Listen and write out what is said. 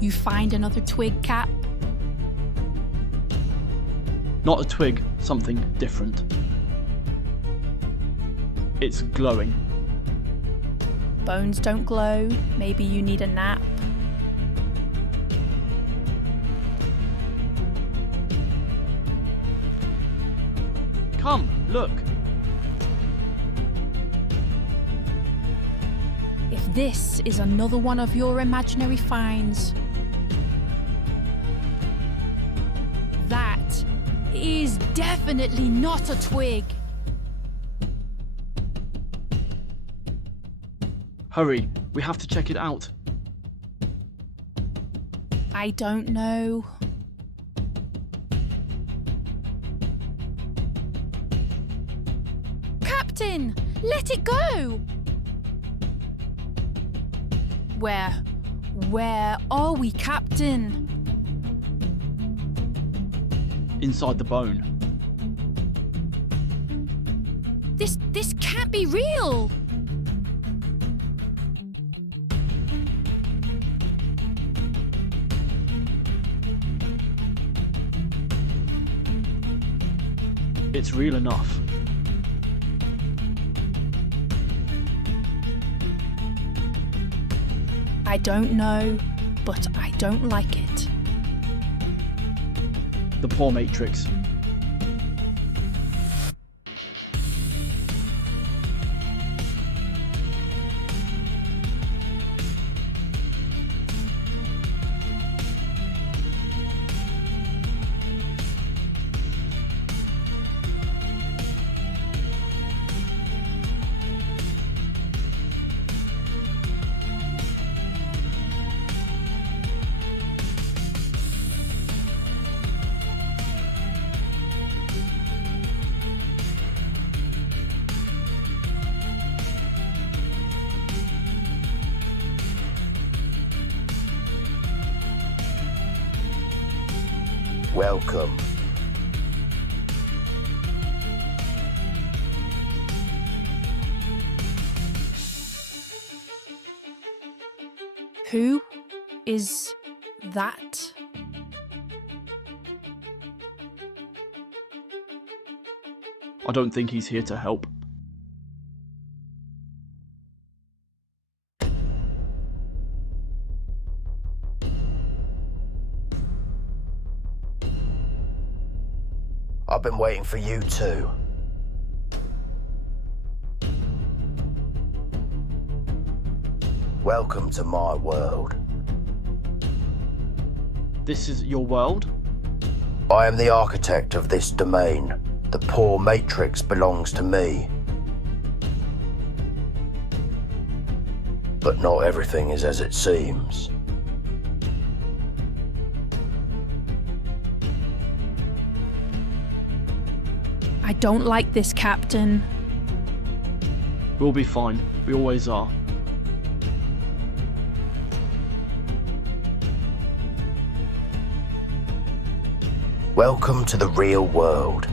You find another twig, Cap? Not a twig, something different. It's glowing. Bones don't glow. Maybe you need a nap. Come, look. If this is another one of your imaginary finds, that is definitely not a twig. Hurry, we have to check it out. I don't know. Captain, let it go! Where are we, Captain? Inside the bone. This can't be real! It's real enough. I don't know, but I don't like it. The Pawmatrix. Welcome. Who is that? I don't think he's here to help. I've been waiting for you too. Welcome to my world. This is your world? I am the architect of this domain. The Pawmatrix belongs to me. But not everything is as it seems. I don't like this, Captain. We'll be fine. We always are. Welcome to the real world.